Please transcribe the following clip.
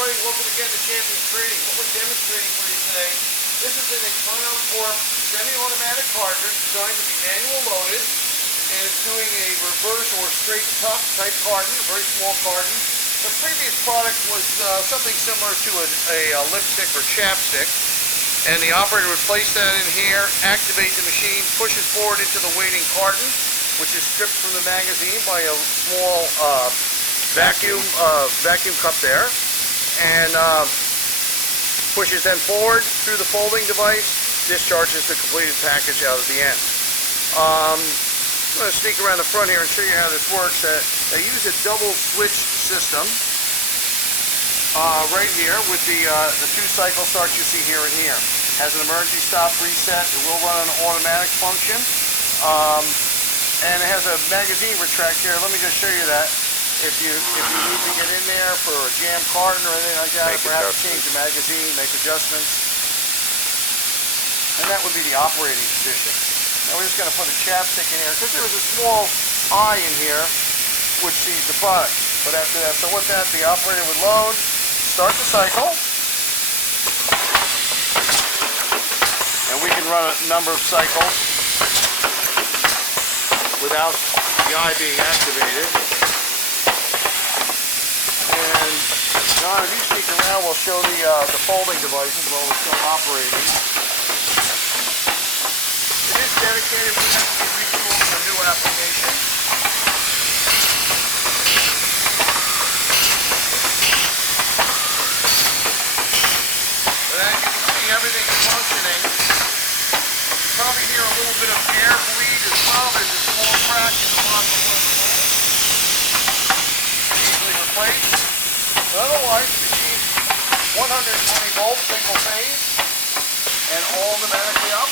everybody, welcome again to Champions Trading. What we're demonstrating for you today, this is an Econoseal semi-automatic cartridge designed to be manual loaded, and it's doing a reverse or straight tuck type carton, a very small carton. The previous product was something similar to a lipstick or chapstick, and the operator would place that in here, activate the machine, push it forward into the waiting carton, which is stripped from the magazine by a small vacuum cup there, and pushes then forward through the folding device, discharges the completed package out of the end. I'm going to sneak around the front here and show you how this works. They use a double switch system right here with the two cycle starts you see here and here. Has an emergency stop reset. It will run an automatic function, and it has a magazine retract here. Let me just show you that. If you need to get in there for a jam carton or anything like that, perhaps change the magazine, make adjustments, and that would be the operating position. Now we're just going to put a chapstick in here because there is a small eye in here which sees the product. But after that, so with that, the operator would load, start the cycle, and we can run a number of cycles without the eye being activated. And John, if you sneak around, we'll show the folding devices while we're still operating. It is dedicated. We have to be retooled for a new application. But as you can see, everything is functioning. You probably hear a little bit of air bleed as well. There's a small crack in the bottom of one hole. Easily replaced. But otherwise, the machine's 120 volts, single phase, and all pneumatically operated.